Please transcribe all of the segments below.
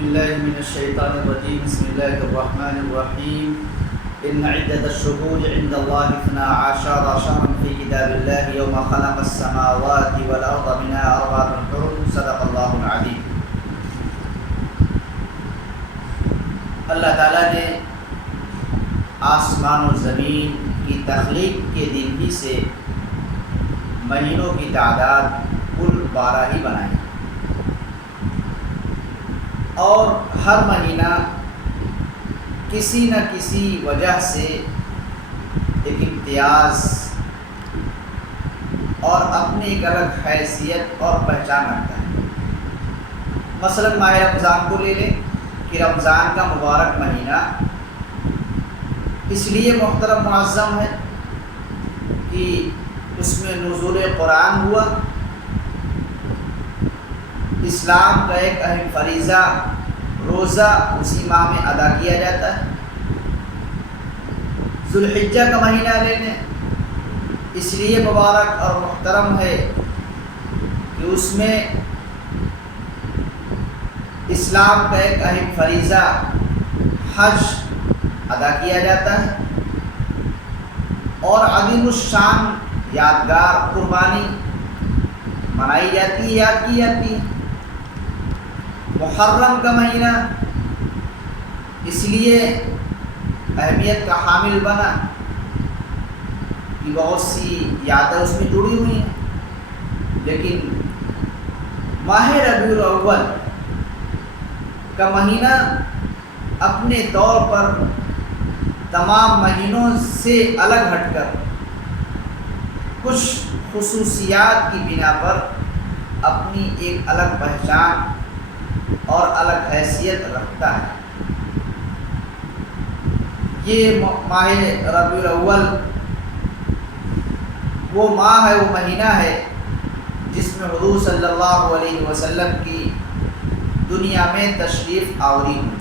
بالله من الشيطان الرجيم. بسم الله الرحمن الرحيم. إن عدة الشهور عند الله 12 شهرا في كتاب الله يوم خلق السماوات والأرض منها أربعة حرم. صدق الله العظيم. اللہ تعالیٰ نے آسمان و زمین کی تخلیق کے دن ہی سے مہینوں کی تعداد کل 12 ہی بنائی اور ہر مہینہ کسی نہ کسی وجہ سے ایک امتیاز اور اپنی ایک الگ حیثیت اور پہچان رکھتا ہے. مثلا ماہ رمضان کو لے لیں کہ رمضان کا مبارک مہینہ اس لیے محترم معظم ہے کہ اس میں نزول قرآن ہوا. اسلام کا ایک اہم فریضہ روزہ اسی ماہ میں ادا کیا جاتا ہے. ذوالحجہ کا مہینہ لے لیں اس لیے مبارک اور محترم ہے کہ اس میں اسلام کا ایک اہم فریضہ حج ادا کیا جاتا ہے اور عظیم الشان یادگار قربانی منائی جاتی ہے، یاد کی جاتی ہے. محرم کا مہینہ اس لیے اہمیت کا حامل بنا کہ بہت سی یادیں اس میں جڑی ہوئی ہیں. لیکن ماہ ربیع الاول کا مہینہ اپنے طور پر تمام مہینوں سے الگ ہٹ کر کچھ خصوصیات کی بنا پر اپنی ایک الگ پہچان اور الگ حیثیت رکھتا ہے. یہ ماہ ربیع الاول وہ ماہ ہے، وہ مہینہ ہے جس میں حضور صلی اللہ علیہ وسلم کی دنیا میں تشریف آوری ہوئی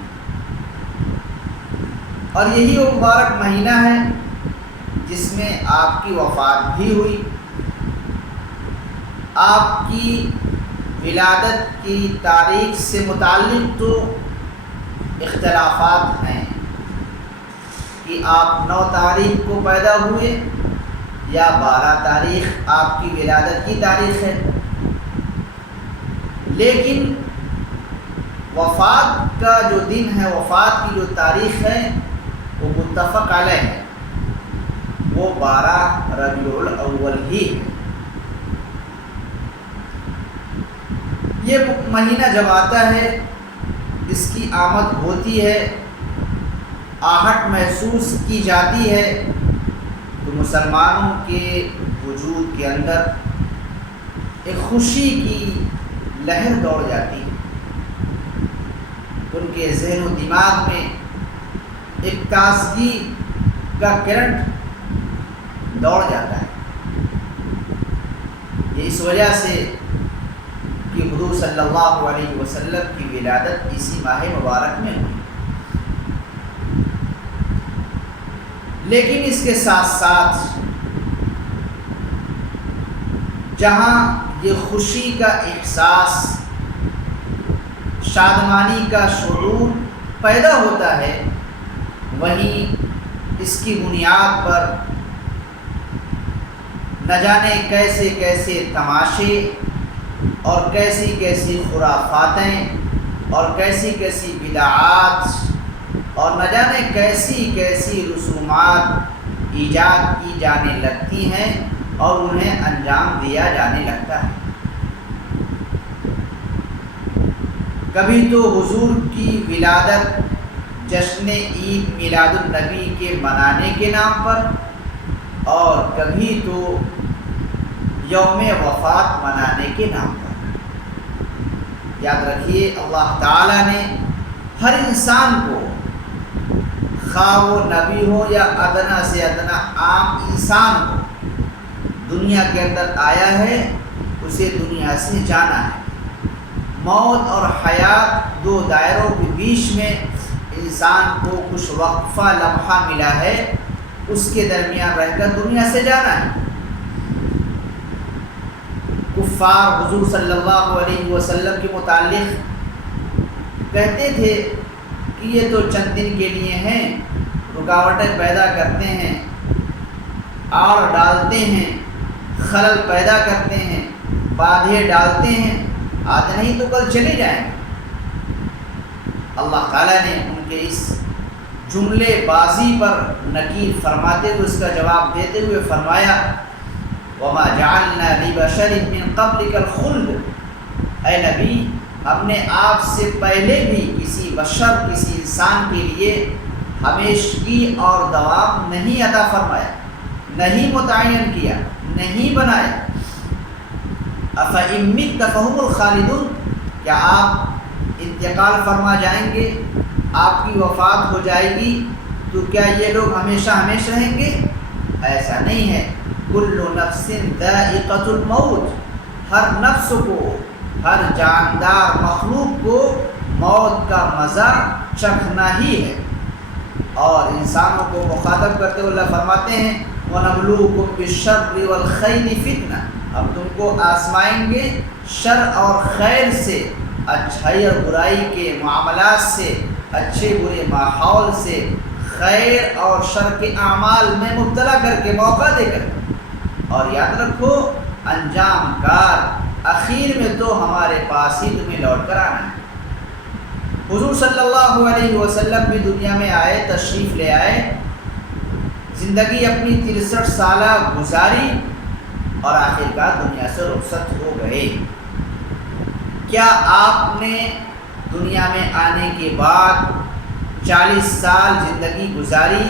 اور یہی وہ مبارک مہینہ ہے جس میں آپ کی وفات بھی ہوئی. آپ کی ولادت کی تاریخ سے متعلق تو اختلافات ہیں کہ آپ 9 تاریخ کو پیدا ہوئے یا 12 تاریخ آپ کی ولادت کی تاریخ ہے، لیکن وفات کا جو دن ہے، وفات کی جو تاریخ ہے وہ متفق علیہ ہے، وہ 12 ربیع الاول ہی ہے. یہ مہینہ جب آتا ہے اس کی آمد ہوتی ہے، آہٹ محسوس کی جاتی ہے تو مسلمانوں کے وجود کے اندر ایک خوشی کی لہر دوڑ جاتی ہے. ان کے ذہن و دماغ میں ایک تازگی کا کرنٹ دوڑ جاتا ہے. یہ اس وجہ سے کہ حضور صلی اللہ علیہ وسلم کی ولادت اسی ماہ مبارک میں ہوئی. لیکن اس کے ساتھ ساتھ جہاں یہ خوشی کا احساس، شادمانی کا شعور پیدا ہوتا ہے، وہیں اس کی بنیاد پر نہ جانے کیسے کیسے تماشے اور کیسی کیسی خرافاتیں اور کیسی کیسی بدعات اور نہ جانے کیسی کیسی رسومات ایجاد کی جانے لگتی ہیں اور انہیں انجام دیا جانے لگتا ہے. کبھی تو حضور کی ولادت جشن عید میلاد النبی کے منانے کے نام پر اور کبھی تو یوم وفات منانے کے نام پر. یاد رکھیے اللہ تعالیٰ نے ہر انسان کو، خواہ وہ نبی ہو یا ادنا سے ادنا عام انسان ہو، دنیا کے اندر آیا ہے، اسے دنیا سے جانا ہے. موت اور حیات 2 دائروں کے بیچ میں انسان کو کچھ وقفہ لمحہ ملا ہے، اس کے درمیان رہ کر دنیا سے جانا ہے. کفار حضور صلی اللہ علیہ وسلم کے متعلق کہتے تھے کہ یہ تو چند دن کے لیے ہیں، رکاوٹیں پیدا کرتے ہیں، آڑ ڈالتے ہیں، خلل پیدا کرتے ہیں، بادھے ڈالتے ہیں، آج نہیں تو کل چلے جائیں گے۔ اللہ تعالیٰ نے ان کے اس جملے بازی پر نکیر فرماتے ہوئے اس کا جواب دیتے ہوئے فرمایا وَمَا جَعَلْنَا لِبَشَرٍ مِّن قَبْلِكَ الْخُلْدَ، اے نبی ہم نے آپ سے پہلے بھی کسی بشر، کسی انسان کے لیے ہمیشگی اور دوام نہیں عطا فرمایا، نہیں متعین کیا، نہیں بنایا۔ أَفَإِن مِّتَّ فَهُمُ الْخَالِدُونَ، کیا آپ انتقال فرما جائیں گے، آپ کی وفات ہو جائے گی تو کیا یہ لوگ ہمیشہ ہمیشہ رہیں گے؟ ایسا نہیں ہے۔ کل نفس ذائقۃ الموت، ہر نفس کو، ہر جاندار مخلوق کو موت کا مزہ چکھنا ہی ہے۔ اور انسانوں کو مخاطب کرتے ہوئے اللہ فرماتے ہیں وَنَبْلُوكُمْ بِالشَّرِّ وَالْخَيْرِ فِتْنَةً، ہم تم کو آزمائیں گے شر اور خیر سے، اچھائی اور برائی کے معاملات سے، اچھے برے ماحول سے، خیر اور شر کے اعمال میں مبتلا کر کے، موقع دے کر۔ اور یاد رکھو انجام کار اخیر میں تو ہمارے پاس ہی تمہیں لوٹ کر آنا ہے۔ حضور صلی اللہ علیہ وسلم بھی دنیا میں آئے، تشریف لے آئے، زندگی اپنی 63 سالہ گزاری اور آخرکار دنیا سے رخصت ہو گئے۔ کیا آپ نے دنیا میں آنے کے بعد 40 سال زندگی گزاری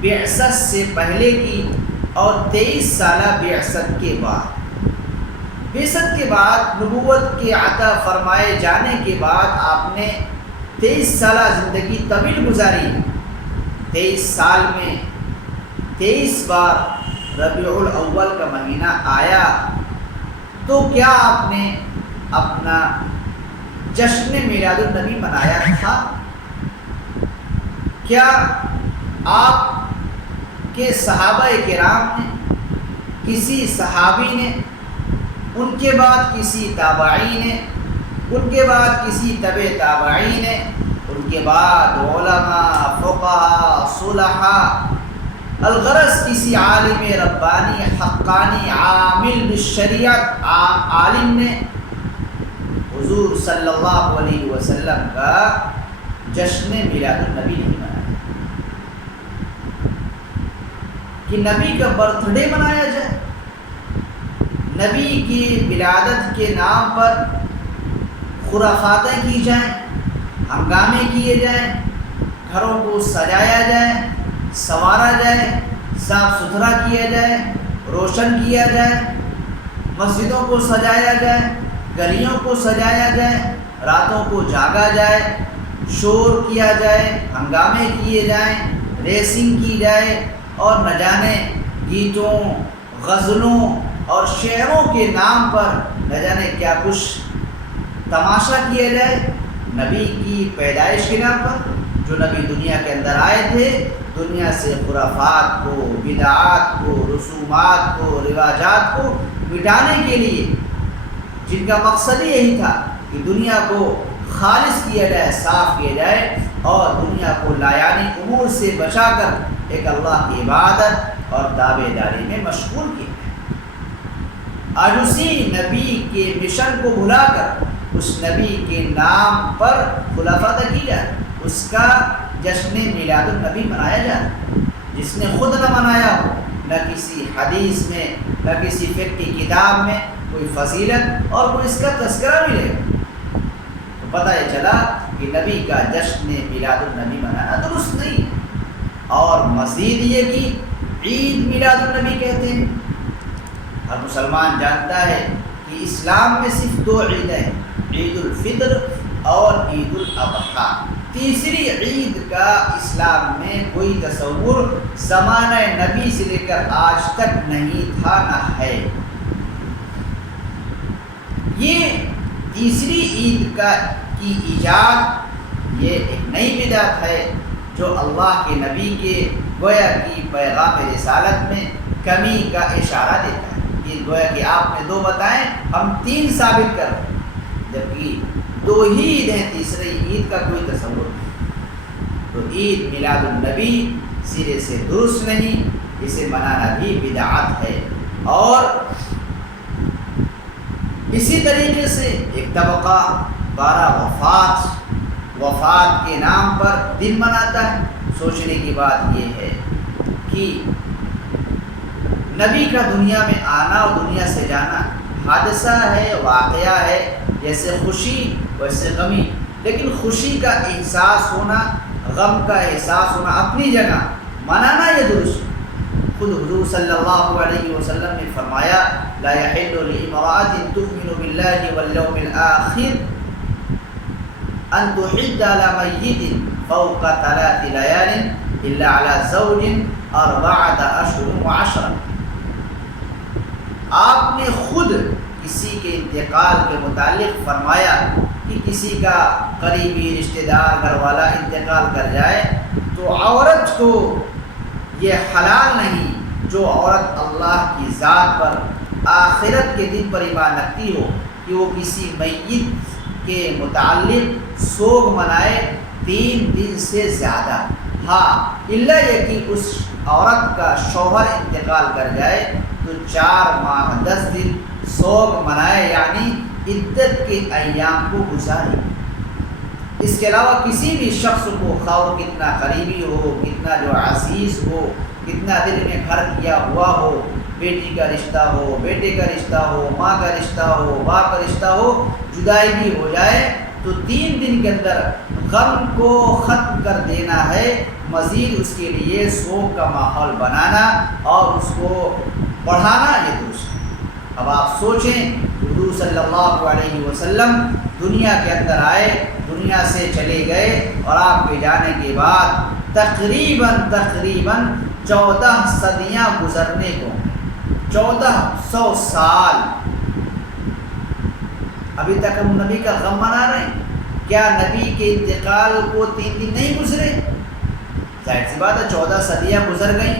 بعثت سے پہلے کی اور 23 سالہ بعثت کے بعد؟ بعثت کے بعد، نبوت کے عطا فرمائے جانے کے بعد آپ نے 23 سالہ زندگی طویل گزاری ہے۔ 23 سال میں 23 بار ربیع الاول کا مہینہ آیا، تو کیا آپ نے اپنا جشن میلاد النبی منایا تھا؟ کیا آپ کے صحابہ کرام نے، کسی صحابی نے، ان کے بعد کسی تابعی نے، ان کے بعد کسی تبع تابعی نے، ان کے بعد علماء، فقہاء، صلحاء، الغرض کسی عالم ربانی، حقانی، عامل بالشریعت عالم نے حضور صلی اللہ علیہ وسلم کا جشن میلاد النبی نہیں منایا کہ نبی کا برتھ ڈے منایا جائے، نبی کی ولادت کے نام پر خرافاتیں کی جائیں، ہنگامے کیے جائیں، گھروں کو سجایا جائے، سنوارا جائے، صاف ستھرا کیا جائے، روشن کیا جائے، مسجدوں کو سجایا جائے، گلیوں کو سجایا جائے، راتوں کو جاگا جائے، شور کیا جائے، ہنگامے کیے جائیں، ریسنگ کی جائے، اور نہ جانے گیتوں، غزلوں اور شعروں کے نام پر نہ جانے کیا کچھ تماشا کیا جائے نبی کی پیدائش کے نام پر۔ جو نبی دنیا کے اندر آئے تھے، دنیا سے خرافات کو، بدعات کو، رسومات کو، رواجات کو مٹانے کے لیے، جن کا مقصد ہی یہی تھا کہ دنیا کو خالص کیا جائے، صاف کیا جائے، اور دنیا کو لایانی امور سے بچا کر ایک اللہ کی عبادت اور تابع داری میں مشغول کیا جائے۔ آج اسی نبی کے مشن کو بھلا کر اس نبی کے نام پر خلافت کی جائے، اس کا جشن میلاد النبی منایا جائے، جس نے خود نہ منایا ہو، نہ کسی حدیث میں، نہ کسی فقہ کی کتاب میں کوئی فضیلت اور کوئی اس کا تذکرہ ملے گا۔ تو پتہ یہ چلا کہ نبی کا جشن میلاد النبی منانا درست نہیں ہے۔ اور مزید یہ کہ عید میلاد النبی کہتے ہیں۔ ہر مسلمان جانتا ہے کہ اسلام میں صرف 2 عیدیں ہیں، عید الفطر اور عید الاضحیٰ۔ تیسری عید کا اسلام میں کوئی تصور زمانہ نبی سے لے کر آج تک نہیں تھا، نہ ہے۔ یہ تیسری عید کی ایجاد یہ ایک نئی بدعت ہے جو اللہ کے نبی کے گویا کی پیغام رسالت میں کمی کا اشارہ دیتا ہے کہ گویا کہ آپ نے 2 بتائیں، ہم 3 ثابت کر رہے ہیں، جبکہ 2 ہی عید ہیں، تیسری عید کا کوئی تصور نہیں۔ تو عید میلاد النبی سرے سے درست نہیں، اسے منانا بھی بدعت ہے۔ اور اسی طریقے سے ایک طبقہ 12 وفات کے نام پر دن مناتا ہے۔ سوچنے کی بات یہ ہے کہ نبی کا دنیا میں آنا اور دنیا سے جانا حادثہ ہے، واقعہ ہے، جیسے خوشی ویسے غمی، لیکن خوشی کا احساس ہونا، غم کا احساس ہونا اپنی جگہ، منانا یہ درست۔ خود حضور صلی اللہ علیہ وسلم نے فرمایا لا يحل لامرأة تؤمن بالله واليوم الآخر أن تحد على ميت فوق 3 ليال إلا على زوج 4 أشهر و10۔ آپ نے خود کسی کے انتقال کے متعلق فرمایا کہ کسی کا قریبی رشتہ دار گھر والا انتقال کر جائے تو عورت کو یہ حلال نہیں، جو عورت اللہ کی ذات پر آخرت کے دن پر ایمان رکھتی ہو، کہ وہ کسی میت کے متعلق سوگ منائے 3 دن سے زیادہ۔ ہاں الا یہ کہ اس عورت کا شوہر انتقال کر جائے تو 4 ماہ 10 دن سوگ منائے، یعنی عدت کے ایام کو گزارے۔ اس کے علاوہ کسی بھی شخص کو خواہ وہ کتنا قریبی ہو، کتنا جو عزیز ہو، کتنا دل میں گھر کیا ہوا ہو، بیٹی کا رشتہ ہو، بیٹے کا رشتہ ہو، ماں کا رشتہ ہو، باپ کا رشتہ ہو، جدائی بھی ہو جائے تو 3 دن کے اندر غم کو ختم کر دینا ہے، مزید اس کے لیے سوگ کا ماحول بنانا اور اس کو بڑھانا یہ درست ہے۔ اب آپ سوچیں حضور صلی اللہ علیہ وسلم دنیا کے اندر آئے، دنیا سے چلے گئے، اور آپ کے جانے کے بعد تقریباً 14 صدیاں گزرنے کو، 1400 سال ابھی تک ہم نبی کا غم منا رہے ہیں۔ کیا نبی کے انتقال کو 3 دن نہیں گزرے؟ ظاہر سی بات ہے 14 صدیاں گزر گئیں،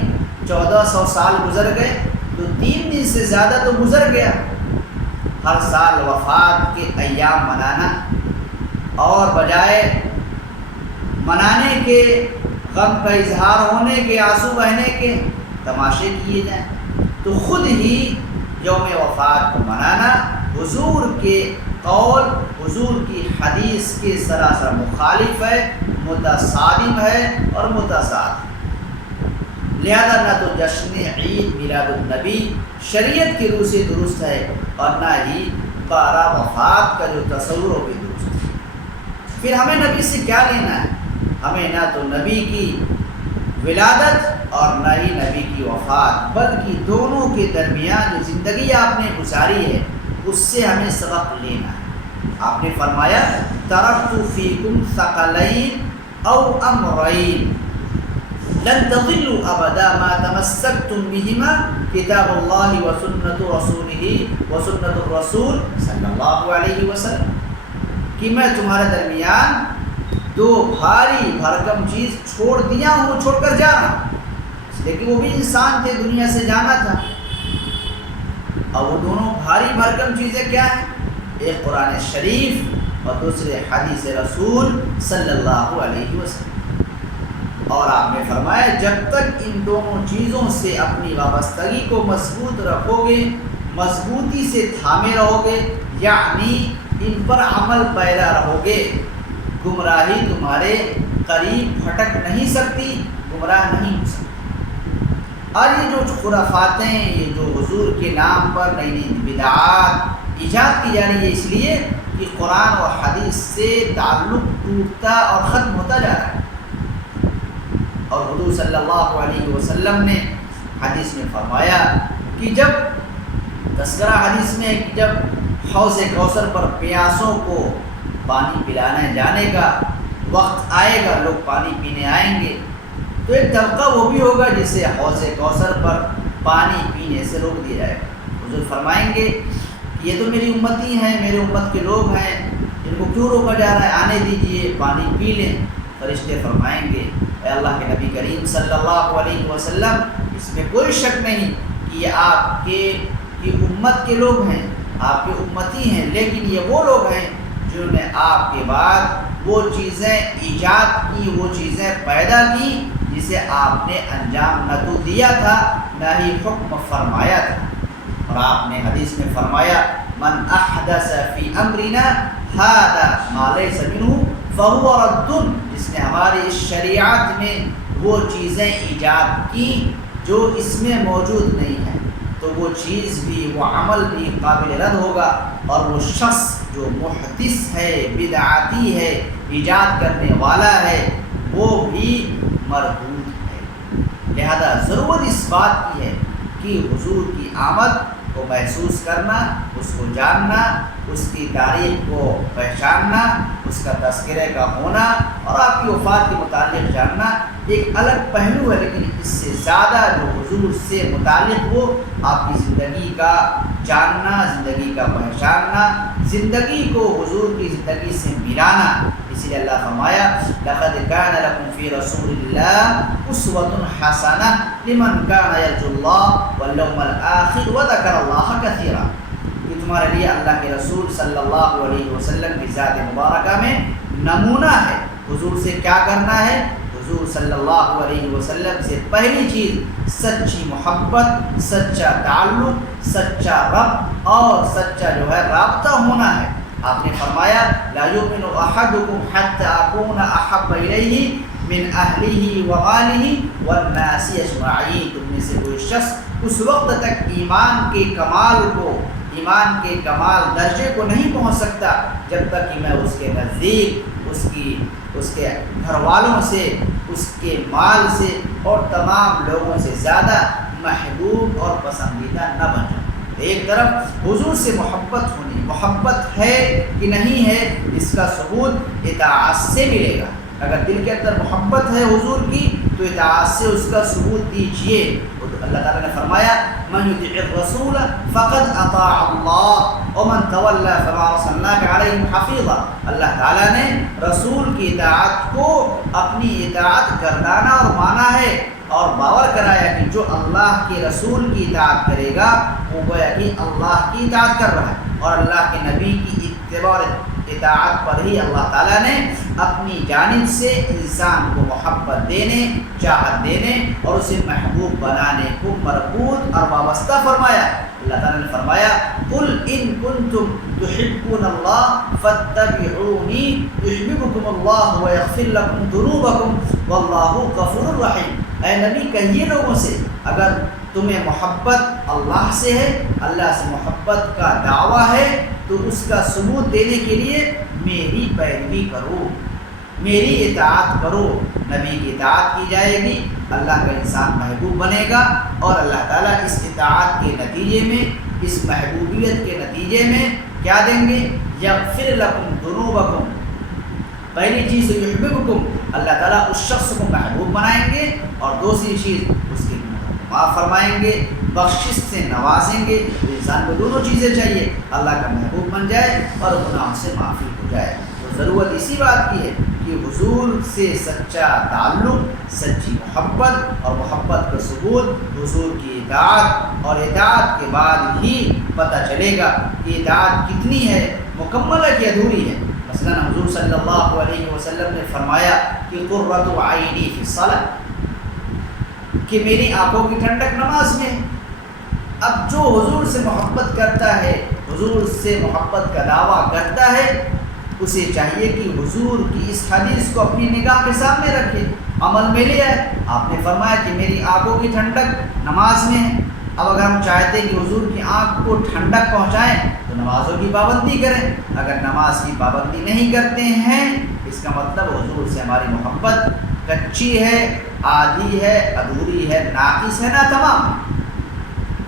1400 سال گزر گئے تو 3 دن سے زیادہ تو گزر گیا۔ ہر سال وفات کے ایام منانا اور بجائے منانے کے، غم کا اظہار ہونے کے، آنسو بہنے کے، تماشے کیے جائیں، تو خود ہی یوم وفات کو منانا حضور کے قول، حضور کی حدیث کے سراسر مخالف ہے، متصادم ہے اور متضاد۔ لہذا نہ تو جشن عید میلاد النبی شریعت کی روح سے درست ہے اور نہ ہی 12 وفات کا جو تصور ہو بھی درست ہے۔ پھر ہمیں نبی سے کیا لینا ہے؟ ہمیں نہ تو نبی کی ولادت اور نہ ہی نبی کی وفات، بلکہ دونوں کے درمیان جو زندگی آپ نے گزاری ہے اس سے ہمیں سبق لینا ہے۔ آپ نے فرمایا ترکت فیکم ثقلین او امرین لن تضلوا ابدا ما تمسکتم بہما کتاب اللہ و سنت رسولہ و سنت الرسول صلی اللہ علیہ وسلم، کہ میں تمہارے درمیان 2 بھاری بھرکم چیز چھوڑ دیا ہوں، چھوڑ کر جا رہا ہوں، لیکن وہ بھی انسان تھے، دنیا سے جانا تھا۔ اور وہ دونوں بھاری بھرکم چیزیں کیا ہیں؟ ایک قرآن شریف اور دوسرے حدیث رسول صلی اللہ علیہ وسلم۔ اور آپ نے فرمایا جب تک ان دونوں چیزوں سے اپنی وابستگی کو مضبوط رکھو گے، مضبوطی سے تھامے رہو گے، یعنی ان پر عمل پیرا رہو گے، گمراہی تمہارے قریب پھٹک نہیں سکتی، گمراہ نہیں ہو سکتی۔ اور یہ جو خرافاتیں، یہ جو حضور کے نام پر نئی نئی بدعات ایجاد کی جا رہی ہے، اس لیے کہ قرآن و حدیث سے تعلق ٹوٹتا اور ختم ہوتا جا رہا ہے۔ اور حضور صلی اللہ علیہ وسلم نے حدیث میں فرمایا کہ جب تذکرہ حدیث میں ہے کہ جب حوض کوثر پر پیاسوں کو پانی پلانے جانے کا وقت آئے گا، لوگ پانی پینے آئیں گے، تو ایک طبقہ وہ بھی ہوگا جسے حوض کوثر پر پانی پینے سے روک دیا جائے گا۔ حضور فرمائیں گے یہ تو میری امتی ہیں، میرے امت کے لوگ ہیں، ان کو کیوں روکا جا رہا ہے، آنے دیجئے پانی پی لیں۔ فرشتے فرمائیں گے اے اللہ کے نبی کریم صلی اللہ علیہ وسلم، اس میں کوئی شک نہیں کہ یہ آپ کے امت کے لوگ ہیں، آپ کے امتی ہیں، لیکن یہ وہ لوگ ہیں جنہوں نے آپ کے بعد وہ چیزیں ایجاد کی، وہ چیزیں پیدا کی جسے آپ نے انجام نہ تو دیا تھا نہ ہی حکم فرمایا تھا۔ اور آپ نے حدیث میں فرمایا من احدث فی امرنا ھذا ما لیس منہ فہو رد، جس نے ہماری اس شریعت میں وہ چیزیں ایجاد کی جو اس میں موجود نہیں ہے تو وہ چیز بھی، وہ عمل بھی قابل رد ہوگا، اور وہ شخص جو محدث ہے، بدعاتی ہے، ایجاد کرنے والا ہے، وہ بھی مردود ہے۔ لہذا ضرورت اس بات کی ہے کہ حضور کی آمد کو محسوس کرنا، اس کو جاننا، اس کی تاریخ کو پہچاننا، اس کا تذکرے کا ہونا اور آپ کی وفات کے متعلق جاننا ایک الگ پہلو ہے، لیکن اس سے زیادہ جو حضور سے متعلق ہو آپ کی زندگی کا جاننا، زندگی کا پہچاننا، زندگی کو حضور کی زندگی سے ملانا۔ اسی لیے اللہ فرمایا لقد كان لكم في رسول الله اسوة حسنة لمن كان يرجو الله واليوم الآخر وذكر الله كثيرا۔ یہ تمہارے لیے اللہ کے رسول صلی اللہ علیہ وسلم کی ذات مبارکہ میں نمونہ ہے۔ حضور سے کیا کرنا ہے؟ حضور صلی اللہ علیہ وسلم سے پہلی چیز سچی محبت، سچا تعلق، سچا ربط اور سچا جو ہے رابطہ ہونا ہے۔ آپ نے فرمایا لا یؤمن احدکم حتی اکون احب الیہ من اہلہ ومالہ والناس اجمعین۔ تم میں سے کوئی شخص اس وقت تک ایمان کے کمال کو، ایمان کے کمال درجے کو نہیں پہنچ سکتا جب تک کہ میں اس کے نزدیک اس کے گھر والوں سے، اس کے مال سے اور تمام لوگوں سے زیادہ محبوب اور پسندیدہ نہ بن جاؤں۔ ایک طرف حضور سے محبت ہونی، محبت ہے کہ نہیں ہے اس کا ثبوت اطاعت سے ملے گا۔ اگر دل کے اندر محبت ہے حضور کی تو اطاعت سے اس کا ثبوت دیجئے۔ اللہ تعالیٰ نے فرمایا من یطع الرسول فقد اطاع اللہ ومن تولی فما ارسلناک علیہم حفیظا۔ اللہ تعالیٰ نے رسول کی اطاعت کو اپنی اطاعت گردانا اور مانا ہے اور باور کرایا کہ جو اللہ کے رسول کی اطاعت کرے گا وہ گویا کہ اللہ کی اطاعت کر رہا ہے، اور اللہ کے نبی کی اتباع اور اطاعت پر ہی اللہ تعالیٰ نے اپنی جانب سے انسان کو محبت دینے، چاہت دینے اور اسے محبوب بنانے کو مربوط اور وابستہ فرمایا۔ اللہ تعالیٰ نے فرمایا قل ان کنتم تحبون اللہ فاتبعونی یحببکم اللہ ویغفر لکم ذنوبکم واللہ غفور رحیم۔ اے نبی کہیے لوگوں سے اگر تمہیں محبت اللہ سے ہے، اللہ سے محبت کا دعویٰ ہے تو اس کا ثبوت دینے کے لیے میری پیروی کرو، میری اطاعت کرو۔ نبی کی اطاعت کی جائے گی، اللہ کا انسان محبوب بنے گا، اور اللہ تعالیٰ اس اطاعت کے نتیجے میں، اس محبوبیت کے نتیجے میں کیا دیں گے؟ یغفر لکم ذنوبکم۔ پہلی چیز یحببکم، اللہ تعالیٰ اس شخص کو محبوب بنائیں گے، اور دوسری چیز اس کی معاف فرمائیں گے، بخشش سے نوازیں گے۔ انسان کو دونوں چیزیں چاہیے، اللہ کا محبوب بن جائے اور گناہوں سے معافی ہو جائے۔ تو ضرورت اسی بات کی ہے کہ حضور سے سچا تعلق، سچی محبت اور محبت کا ثبوت حضور کی اطاعت، اور اطاعت کے بعد ہی پتہ چلے گا کہ اطاعت کتنی ہے، مکمل ہے کہ ادھوری ہے۔ مثلا حضور صلی اللہ علیہ وسلم نے فرمایا کہ قرۃ عینی فی الصلاۃ، کہ میری آنکھوں کی ٹھنڈک نماز میں ہے۔ اب جو حضور سے محبت کرتا ہے، حضور سے محبت کا دعویٰ کرتا ہے، اسے چاہیے کہ حضور کی اس حدیث کو اپنی نگاہ کے سامنے رکھے، عمل میں لے آئے۔ آپ نے فرمایا کہ میری آنکھوں کی ٹھنڈک نماز میں ہے۔ اب اگر ہم چاہتے ہیں کہ حضور کی آنکھ کو ٹھنڈک پہنچائیں تو نمازوں کی پابندی کریں۔ اگر نماز کی پابندی نہیں کرتے ہیں اس کا مطلب حضور سے ہماری محبت کچی ہے، آدھی ہے، ادھوری ہے، ناقص ہے، نہ تمام۔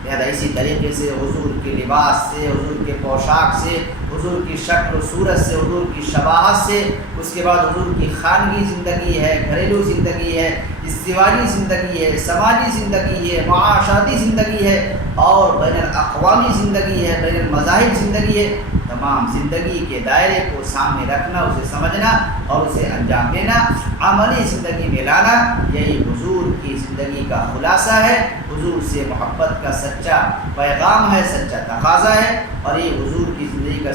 لہذا اسی طریقے سے حضور کے لباس سے، حضور کے پوشاک سے، حضور کی شکل و صورت سے، حضور کی شباہت سے، اس کے بعد حضور کی خانگی زندگی ہے، گھریلو زندگی ہے، ازدواجی زندگی ہے، سماجی زندگی ہے، معاشاتی زندگی ہے، اور بین الاقوامی زندگی ہے، بین المذاہب زندگی ہے۔ تمام زندگی کے دائرے کو سامنے رکھنا، اسے سمجھنا اور اسے انجام دینا، عملی زندگی میں لانا، یہی حضور کی زندگی کا خلاصہ ہے، حضور سے محبت کا سچا پیغام ہے، سچا تقاضا ہے، اور یہ حضور کی زندگی زندگی کا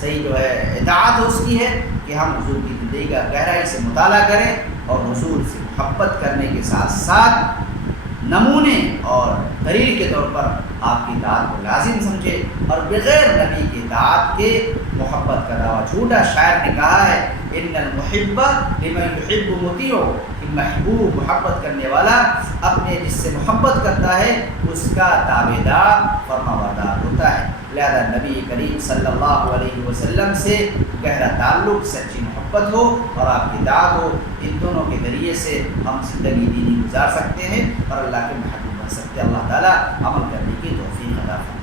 صحیح جو ہے اطاعت اس کی ہے کہ ہم حضور کی زندگی کا گہرائی سے مطالعہ کریں اور حضور سے محبت کرنے کے ساتھ ساتھ نمونے اور دلیل کے طور پر آپ کی اطاعت کو لازم سمجھے اور بغیر نبی کی اطاعت کے محبت کا دعویٰ جھوٹا. شاعر نے کہا ہے ان المحب لمن يحب مطیع، کہ محبوب محبت کرنے والا اپنے جس سے محبت کرتا ہے اس کا تابعدار فرمانبردار ہوتا ہے. لہذا نبی کریم صلی اللہ علیہ وسلم سے گہرا تعلق، سچی محبت ہو اور آپ کی اطاعت ہو. ان دونوں کے ذریعے سے ہم زندگی دینی گزار سکتے ہیں اور اللہ کے محبوب بن سکتے ہیں. اللہ تعالیٰ عمل کرنے کی توفیق عطا فرمائے.